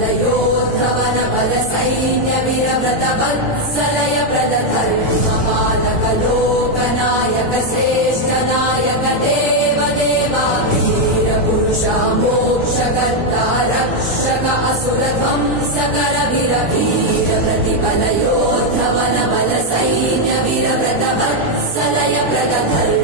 प्रतिबलयोद्धवन बल सैन्य वीरव्रत वत्सलय प्रद धर्म पालक लोकनायक श्रेष्ठ नायक देव देवा वीर पुरुष मोक्षकर्ता रक्षक असुर ध्वंसकर वीर वीर प्रतिबलयोद्धवन बल सैन्य वीरव्रत वत्सलय प्रद धर्म